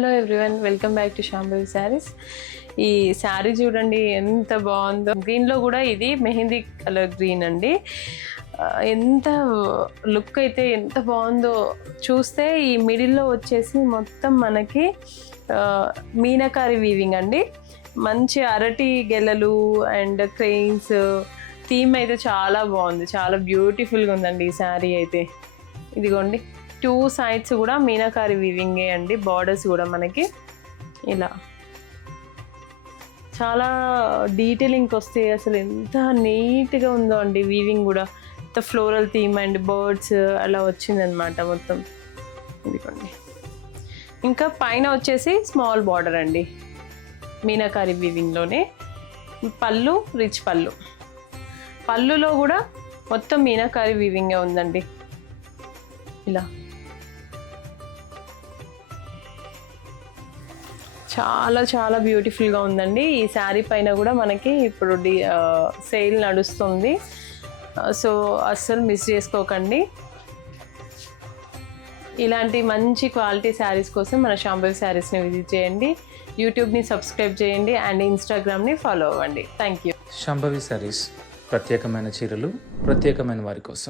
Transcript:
Hello everyone, welcome back to Shambhavi saris. ఈ శారీ చూడండి ఎంత బాగుందో. గ్రీన్లో కూడా ఇది మెహందీ కలర్ గ్రీన్ అండి. ఎంత లుక్ అయితే ఎంత బాగుందో చూస్తే. ఈ మిడిల్లో వచ్చేసి మొత్తం మనకి మీనాకారి వీవింగ్ అండి. మంచి అరటి గెలలు అండ్ క్రెయిన్స్ థీమ్ అయితే చాలా బాగుంది, చాలా బ్యూటిఫుల్గా ఉందండి ఈ శారీ అయితే. ఇదిగోండి, 2 సైడ్స్ కూడా మీనాకారి వీవింగే అండి. బార్డర్స్ కూడా మనకి ఇలా చాలా డీటెయిలింగ్కి వస్తే అసలు ఎంత నీట్గా ఉందో అండి. వీవింగ్ కూడా ఎంత ఫ్లోరల్ థీమ్ అండ్ బర్డ్స్ అలా వచ్చిందనమాట మొత్తం. ఇదిగోండి, ఇంకా పైన వచ్చేసి స్మాల్ బార్డర్ అండి మీనాకారి వీవింగ్లోనే. పళ్ళు రిచ్ పళ్ళు, పళ్ళులో కూడా మొత్తం మీనాకారి వీవింగే ఉందండి. ఇలా చాలా చాలా బ్యూటిఫుల్గా ఉందండి. ఈ శారీ పైన కూడా మనకి ఇప్పుడు సేల్ నడుస్తుంది, సో అస్సలు మిస్ చేసుకోకండి. ఇలాంటి మంచి క్వాలిటీ శారీస్ కోసం మన శాంభవి శారీస్ని విజిట్ చేయండి. యూట్యూబ్ని సబ్స్క్రైబ్ చేయండి అండ్ ఇన్స్టాగ్రామ్ని ఫాలో అవ్వండి. Thank you. శాంభవి శారీస్, ప్రత్యేకమైన చీరలు ప్రత్యేకమైన వారి కోసం.